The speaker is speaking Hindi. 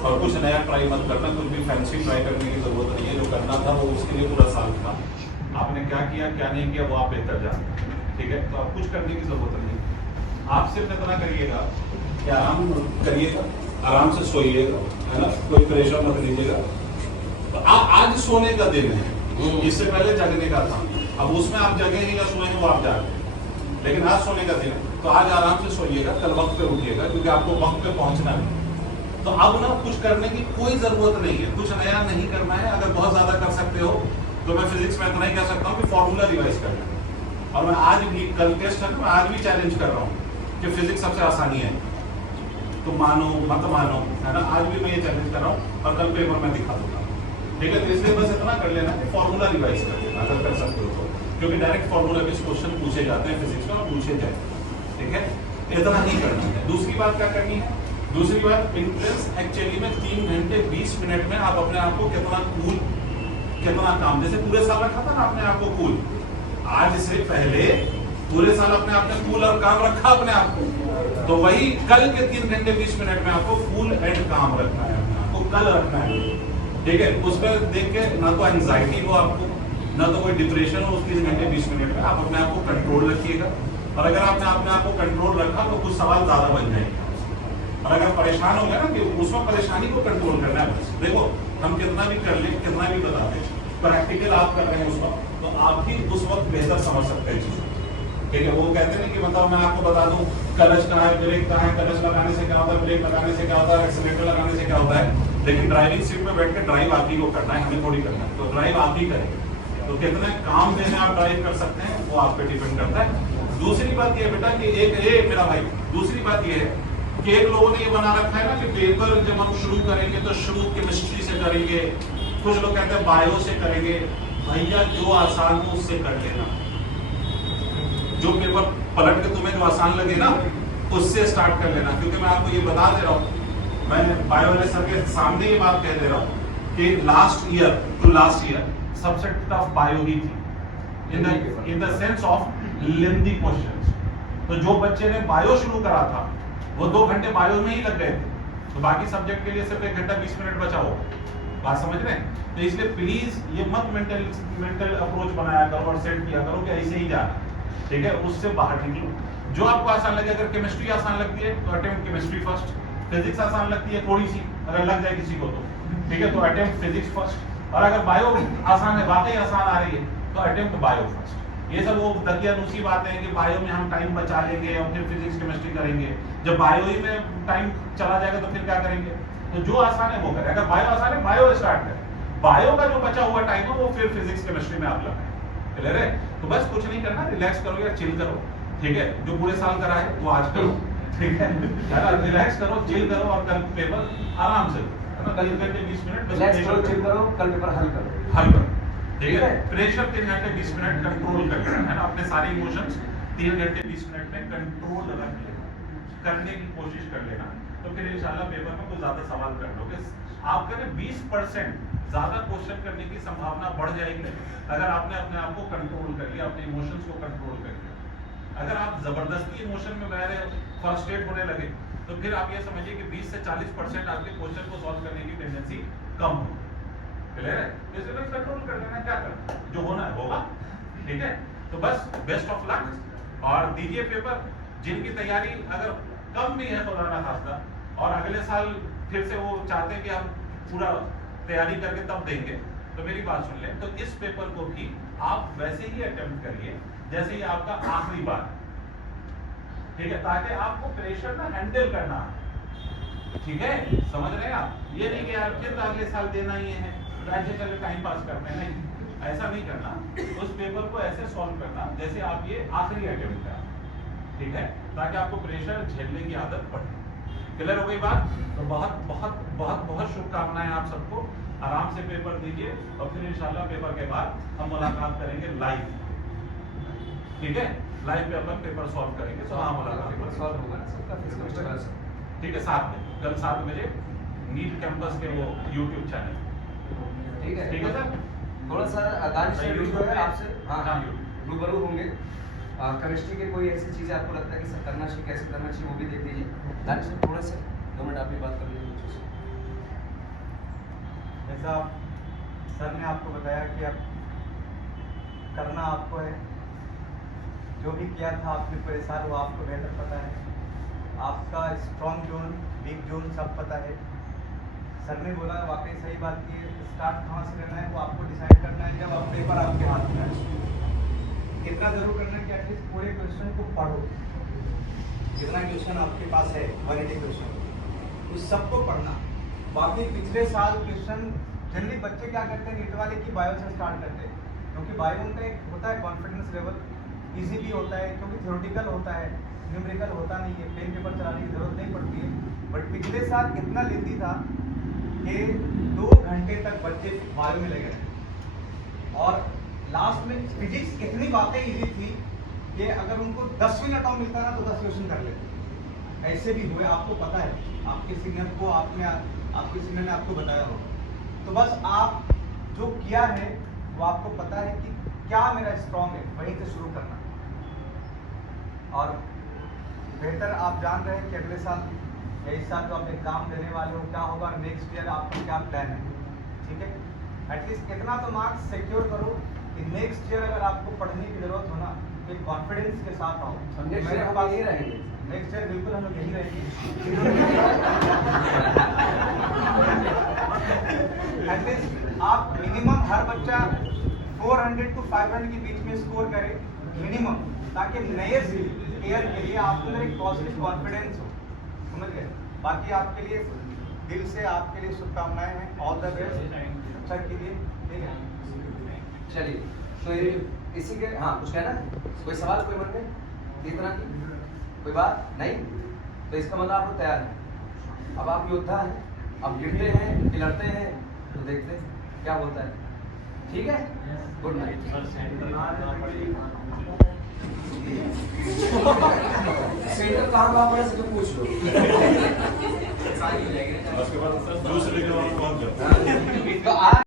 और कुछ नया ट्राई मत करना, कुछ भी फैंसी ट्राई करने की जरूरत नहीं है। जो करना था वो उसके लिए पूरा साल था, आपने क्या किया क्या नहीं किया वो आप बेहतर जानते हैं, ठीक है। तो आप कुछ करने की जरूरत नहीं, आप सिर्फ इतना करिएगा कि आराम करिएगा, आराम से सोइएगा, है ना, कोई प्रेशर मत लीजिएगा। तो आज सोने का दिन है, इससे पहले जगने का था। अब उसमें आप जगेंगे या सोएंगे वो आप जाने, लेकिन आज सोने का दिन है, तो आज आराम से सोइएगा, कल वक्त पे उठिएगा, क्योंकि आपको वक्त पे पहुंचना है। तो अब ना कुछ करने की कोई जरूरत नहीं है, कुछ नया नहीं करना है। अगर बहुत ज्यादा कर सकते हो तो मैं फिजिक्स में इतना ही कह सकता हूँ कि फॉर्मूला रिवाइज करना। और मैं आज भी, कल टेस्ट है, मैं आज भी चैलेंज कर रहा हूँ कि फिजिक्स सबसे आसानी है, तो मानो मत मानो, है ना। आज भी मैं ये चैलेंज कर रहा हूँ और कल पेपर में दिखा दूंगा, ठीक है। तो इसलिए बस इतना कर लेना कि फॉर्मूला रिवाइज कर लेना अगर कर सकते हो तो, क्योंकि डायरेक्ट फॉर्मूला बेस्ड क्वेश्चन पूछे जाते हैं फिजिक्स में और पूछे जाए, ठीक है। इतना ही करना है। दूसरी बात क्या करनी है, दूसरी बात एंट्रेंस एक्चुअली में 3 घंटे 20 मिनट में आप अपने आप को कितना कूल, कितना काम, जैसे पूरे साल रखा था ना अपने आप को कूल, आज से पहले पूरे साल अपने आप में कूल और काम रखा अपने आप को, तो वही कल के 3 घंटे 20 मिनट में आपको कूल एंड काम रखना है, आपको कल रखना है, ठीक है। उसमें देख के ना तो एंजाइटी हो आपको, ना तो कोई डिप्रेशन हो। उस 3 घंटे 20 मिनट में आप अपने आप को कंट्रोल रखिएगा, और अगर आपने अपने आप को कंट्रोल रखा तो कुछ सवाल ज्यादा बन जाएंगे। और अगर परेशान हो गया ना कि उसमें परेशानी को कंट्रोल करना है, बस देखो हम कितना भी कर लें, कितना भी बता दें, प्रैक्टिकल आप कर रहे हैं उस वक्त, तो आप ही उस वक्त बेहतर समझ सकते हैं चीजें, ठीक है। वो कहते हैं कि मतलब मैं आपको बता दूं क्लच कहाँ है, ब्रेक कहाँ है, क्लच लगाने से क्या होता है, ब्रेक लगाने से क्या होता है, एक्सीलरेटर लगाने से क्या होता है, लेकिन ड्राइविंग सीट में बैठ के ड्राइव आप ही को करना है, हमें थोड़ी करना है। तो ड्राइव आप ही करें, तो कितने काम में आप ड्राइव कर सकते हैं वो आप पे डिपेंड करता है। दूसरी बात ये बेटा कि एक मेरा भाई, दूसरी बात ये है कि एक लोगों ने ये बना रखा है ना कि पेपर जब हम शुरू करेंगे तो शुरू केमिस्ट्री से करेंगे, कुछ लोग कहते हैं बायो से करेंगे। भैया जो आसान हो उससे कर लेना, जो पेपर पलट के तुम्हें जो आसान लगे ना उससे स्टार्ट कर लेना, क्योंकि मैं आपको ये बता दे रहा हूँ, मैं बायो वाले सर के सामने ये बात कह दे रहा हूँ कि लास्ट ईयर सबसे टफ बायो ही थी, in the sense of lengthy questions. तो जो बच्चे ने बायो शुरू करा था वो 2 घंटे बायो में ही लग गए थे, तो बाकी सब्जेक्ट के लिए सिर्फ 1 घंटा 20 मिनट बचा हो। बात समझ रहे हैं? तो इसलिए प्लीज ये मत मेंटल अप्रोच बनाया करो और सेट किया करो कि ऐसे ही जाना, ठीक है। उससे बाहर निकलो, जो आपको आसान लगे। अगर केमिस्ट्री आसान लगती है तो अटेम्प्ट केमिस्ट्री फर्स्ट, फिजिक्स आसान लगती है थोड़ी सी, अगर लग जाए किसी को तो ठीक है, तो अटेम्प्ट फिजिक्स फर्स्ट। और अगर बायो आसान है, वाकई आसान आ रही है, तो अटेम्प्ट बायो फर्स्ट। ये सब वो दकियानूसी बातें हैं कि बायो में हम टाइम बचा लेंगे और फिर फिजिक्स केमिस्ट्री करेंगे, जब बायो ही में टाइम चला जाएगा तो फिर क्या करेंगे। तो जो आसान है वो करें, अगर बायो आसान है बायो स्टार्ट करें, बायो का जो बचा हुआ टाइम है वो फिर फिजिक्स केमिस्ट्री में आप लगाएं, क्लियर है। तो बस कुछ नहीं करना, रिलैक्स करो या चिल करो, ठीक है। जो पूरे साल करा है वो आज करो, ठीक है। रिलैक्स करो, चिल करो और कल पेपर आराम से, कल 1 घंटे 20 मिनट रिलैक्स करो, चिल करो, कल पेपर हल करो, हल करो, ठीक है। प्रेशर 3 घंटे 20 मिनट कंट्रोल कर लेना है ना, अपने सारे इमोशंस 3 घंटे 20 मिनट में कंट्रोल रख लेना, करने की कोशिश कर लेना, तो फिर इंशाल्लाह पेपर में कुछ ज्यादा सवाल कर लोगे। आपका ना 20% ज्यादा क्वेश्चन करने की संभावना बढ़ जाएगी अगर आपने अपने आप को कंट्रोल कर लिया, अपने इमोशंस को कंट्रोल कर लिया। अगर आप जबरदस्ती इमोशन में बह रहे हो, फ्रस्ट्रेट होने लगे, तो फिर आप ये समझिए कि 20 से 40% आपके क्वेश्चन को सॉल्व करने की टेंडेंसी कम हो, क्लियर है। इसलिए बस कंट्रोल कर लेना, क्या करना, जो होना है होगा, ठीक है। तो बस बेस्ट ऑफ लक और दीजिए पेपर। जिनकी तैयारी अगर कम भी है खुदा ना खास्ता, और अगले साल फिर से वो चाहते हैं कि हम पूरा तैयारी करके तब देंगे, तो मेरी बात सुन लें, तो इस पेपर को भी आप वैसे ही अटेम्प्ट करिए जैसे ही आपका आखिरी बार, ठीक है, ताकि आपको प्रेशर ना हैंडल करना है, ठीक है। समझ रहे हैं आप? ये नहीं कि यार फिर अगले साल देना ही है, ऐसे चले टाइम पास करते हैं, नहीं, ऐसा नहीं करना। उस पेपर को ऐसे सॉल्व करना जैसे आप ये आखिरी अटेम्प्ट करा, ठीक है, ताकि आपको प्रेशर झेलने की आदत पड़े। क्लियर हो गई बात? तो बहुत बहुत बहुत बहुत शुभकामनाएं आप सबको। आराम से पेपर दीजिए और फिर इंशाल्लाह पेपर के बाद हम मुलाकात करेंगे लाइव, ठीक है। लाइव पे अपन पेपर सॉल्व करेंगे, तो हाँ मुलाकात सॉल्व होगा सबका फिजिक्स, ठीक है। 7 बजे, कल 7 बजे नीट कैंपस के वो यूट्यूब चैनल, ठीक है, ठीक है सर। थोड़ा सा दानिश जो है आपसे हाँ रूबरू होंगे। केमिस्ट्री के कोई ऐसी चीज़ें आपको लगता है कि सर करना चाहिए, कैसे करना चाहिए, वो भी देख लीजिए। दानिश थोड़ा सा 2 मिनट आप भी बात कर लीजिए। जैसा सर ने आपको बताया कि अब करना आपको है, जो भी किया था आपने पूरे साल वो आपको बेहतर पता है, आपका स्ट्रॉन्ग जोन वीक जोन सब पता है। सर ने बोला वाकई सही बात की स्टार्ट कहाँ से लेना है वो आपको डिसाइड करना है जब आप पेपर आपके हाथ में है। कितना जरूर करना है कि एटलीस्ट पूरे क्वेश्चन को पढ़ो, जितना क्वेश्चन आपके पास है 180 क्वेश्चन उस सबको पढ़ना। बाकी पिछले साल क्वेश्चन जनरली बच्चे क्या करते हैं नीट वाले की बायो से स्टार्ट करते हैं, क्योंकि बायो उनका एक होता है कॉन्फिडेंस लेवल, इजी भी होता है क्योंकि थ्योरेटिकल होता है, न्यूमेरिकल होता नहीं है, पेन पेपर चलाने की जरूरत नहीं पड़ती है। बट पिछले साल इतना लेंदी था कि 2 घंटे तक बच्चे बायो में लगे रहे और लास्ट में फिजिक्स इतनी बातें इजी थी कि अगर उनको 10 मिनट और मिलता ना तो 10 क्वेश्चन कर लेते। ऐसे भी हुए, आपको पता है, आपके सीनियर को आपके सीनियर ने आपको बताया हो। तो बस आप जो किया है वो आपको पता है कि क्या मेरा स्ट्रॉन्ग है, वहीं से शुरू करना। और बेहतर आप जान रहे हैं कि अगले साल या इस साल जो आप एग्जाम देने वाले हो क्या होगा, नेक्स्ट ईयर आपका क्या प्लान है, ठीक है। एटलीस्ट इतना तो मार्क्स सिक्योर करो कि नेक्स्ट ईयर अगर आपको पढ़ने की जरूरत हो ना तो एक कॉन्फिडेंस के साथ आओ। मेरे पास यही रहेंगे, नेक्स्ट ईयर बिल्कुल हम लोग यही रहेंगे। एटलीस्ट आप मिनिमम हर बच्चा 400 to 500 के बीच में स्कोर करे मिनिमम, ताकि नए ईयर के लिए आपके अंदर एक पॉजिटिव कॉन्फिडेंस हो, समझ गए। बाकी आपके लिए दिल से आपके लिए शुभकामनाएं हैं, ऑल द बेस्ट, अच्छा कीजिए, ठीक है। चलिए तो ये इसी के हाँ कुछ कहना है, कोई सवाल कोई मन में इतना की कोई बात नहीं, तो इसका मतलब आप लोग तैयार हैं। अब आप योद्धा हैं, अब गिरते हैं कि लड़ते हैं तो देखते हैं क्या होता है, ठीक है। Good night. सेंटर कहाँ पड़ा से तो पूछ लो।